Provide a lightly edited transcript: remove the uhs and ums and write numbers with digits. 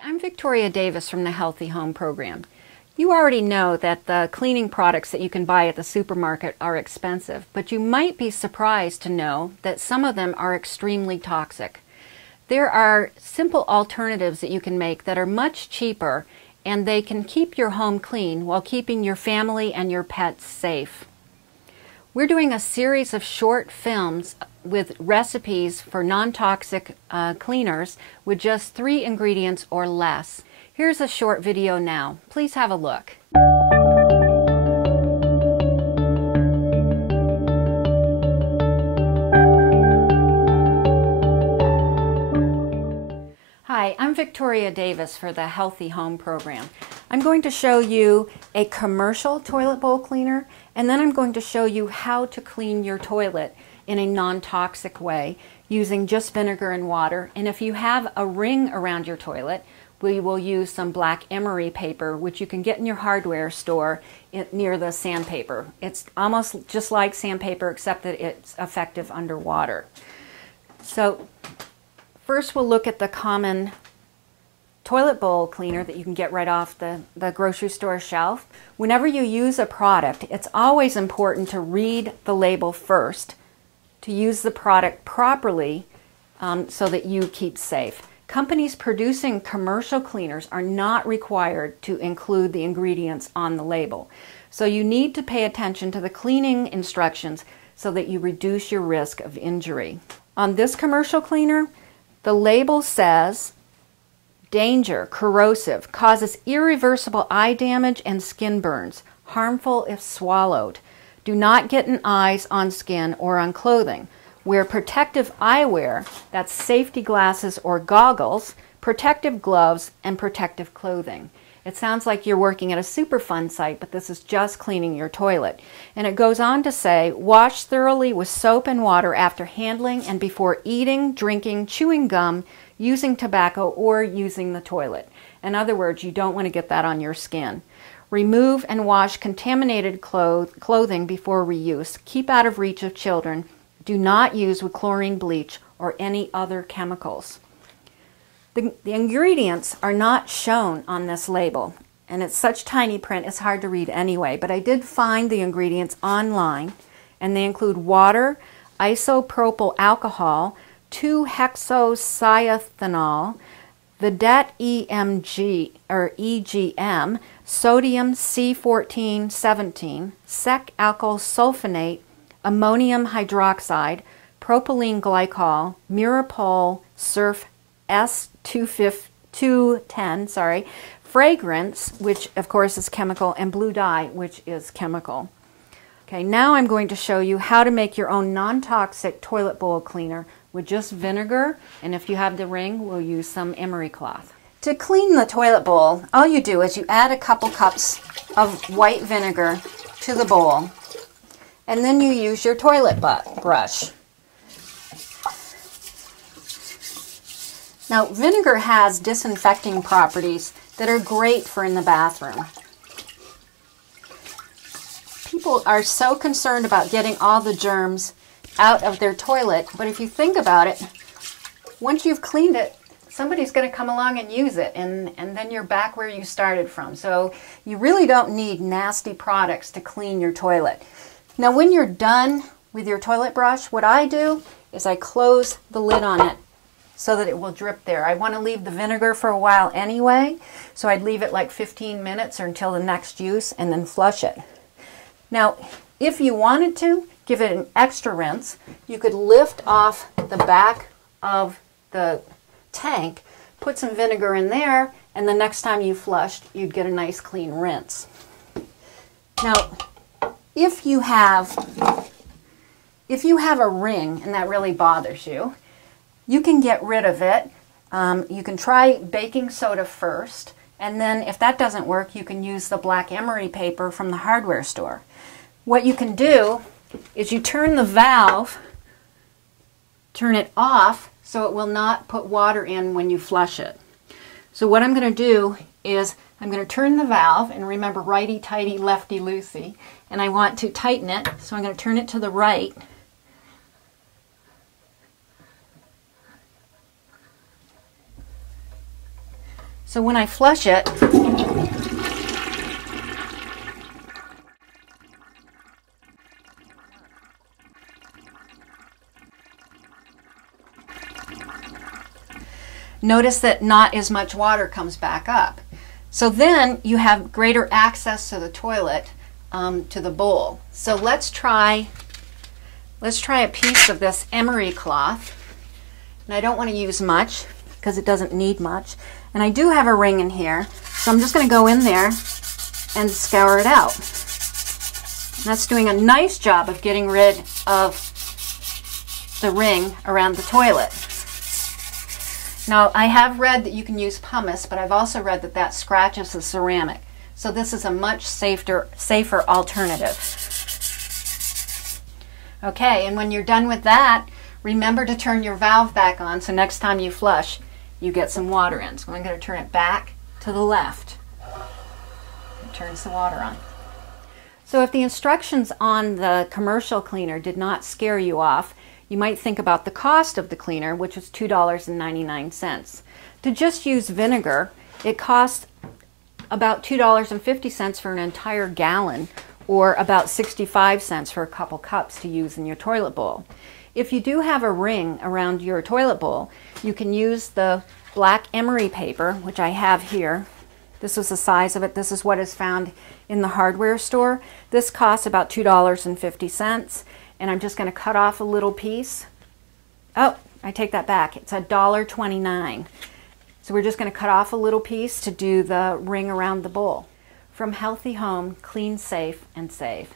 Hi, I'm Victoria Davis from the Healthy Home Program. You already know that the cleaning products that you can buy at the supermarket are expensive, but you might be surprised to know that some of them are extremely toxic. There are simple alternatives that you can make that are much cheaper, and they can keep your home clean while keeping your family and your pets safe. We're doing a series of short films with recipes for non-toxic cleaners with just 3 ingredients or less. Here's a short video now. Please have a look. Hi, I'm Victoria Davis for the Healthy Home Program. I'm going to show you a commercial toilet bowl cleaner, and then I'm going to show you how to clean your toilet in a non-toxic way using just vinegar and water. And if you have a ring around your toilet, we will use some black emery paper, which you can get in your hardware store near the sandpaper. It's almost just like sandpaper, except that it's effective underwater. So first we'll look at the common toilet bowl cleaner that you can get right off the grocery store shelf. Whenever you use a product, it's always important to read the label first, to use the product properly so that you keep safe. Companies producing commercial cleaners are not required to include the ingredients on the label. So you need to pay attention to the cleaning instructions so that you reduce your risk of injury. On this commercial cleaner, the label says, danger, corrosive, causes irreversible eye damage and skin burns, harmful if swallowed. Do not get in eyes, on skin, or on clothing. Wear protective eyewear, that's safety glasses or goggles, protective gloves, and protective clothing. It sounds like you're working at a Superfund site, but this is just cleaning your toilet. And it goes on to say, wash thoroughly with soap and water after handling and before eating, drinking, chewing gum, using tobacco, or using the toilet. In other words, you don't want to get that on your skin. Remove and wash contaminated clothing before reuse. Keep out of reach of children. Do not use with chlorine bleach or any other chemicals. The ingredients are not shown on this label, and it's such tiny print it's hard to read anyway, but I did find the ingredients online, and they include water, isopropyl alcohol, 2-hexocyethanol, Vedette EGM, sodium C1417, sec alkyl sulfonate, ammonium hydroxide, propylene glycol, Murapol surf S210, fragrance, which of course is chemical, and blue dye, which is chemical. Okay, now I'm going to show you how to make your own non-toxic toilet bowl cleaner with just vinegar, and if you have the ring, we'll use some emery cloth. To clean the toilet bowl, all you do is you add a couple cups of white vinegar to the bowl, and then you use your toilet brush. Now, vinegar has disinfecting properties that are great for in the bathroom. People are so concerned about getting all the germs out of their toilet, but if you think about it, once you've cleaned it, somebody's going to come along and use it, and then you're back where you started from. So you really don't need nasty products to clean your toilet. Now when you're done with your toilet brush, what I do is I close the lid on it so that it will drip there. I want to leave the vinegar for a while anyway, so I'd leave it like 15 minutes or until the next use and then flush it. Now, if you wanted to give it an extra rinse, you could lift off the back of the tank, put some vinegar in there, and the next time you flushed, you'd get a nice clean rinse. Now, if you have a ring and that really bothers you, you can get rid of it. You can try baking soda first, and then if that doesn't work, you can use the black emery paper from the hardware store. What you can do is you turn the valve, turn it off so it will not put water in when you flush it. So what I'm going to do is I'm going to turn the valve, and remember righty-tighty, lefty-loosey, and I want to tighten it, so I'm going to turn it to the right. So when I flush it, notice that not as much water comes back up. So then you have greater access to the toilet, to the bowl. So let's try a piece of this emery cloth. And I don't want to use much because it doesn't need much. And I do have a ring in here, so I'm just going to go in there and scour it out. And that's doing a nice job of getting rid of the ring around the toilet. Now, I have read that you can use pumice, but I've also read that that scratches the ceramic. So this is a much safer alternative. Okay, and when you're done with that, remember to turn your valve back on so next time you flush, you get some water in. So I'm going to turn it back to the left. It turns the water on. So if the instructions on the commercial cleaner did not scare you off, you might think about the cost of the cleaner, which is $2.99. To just use vinegar, it costs about $2.50 for an entire gallon, or about 65 cents for a couple cups to use in your toilet bowl. If you do have a ring around your toilet bowl, you can use the black emery paper, which I have here. This is the size of it. This is what is found in the hardware store. This costs about $2.50. And I'm just going to cut off a little piece. Oh, I take that back. It's $1.29. So we're just going to cut off a little piece to do the ring around the bowl. From Healthy Home, clean, safe, and save.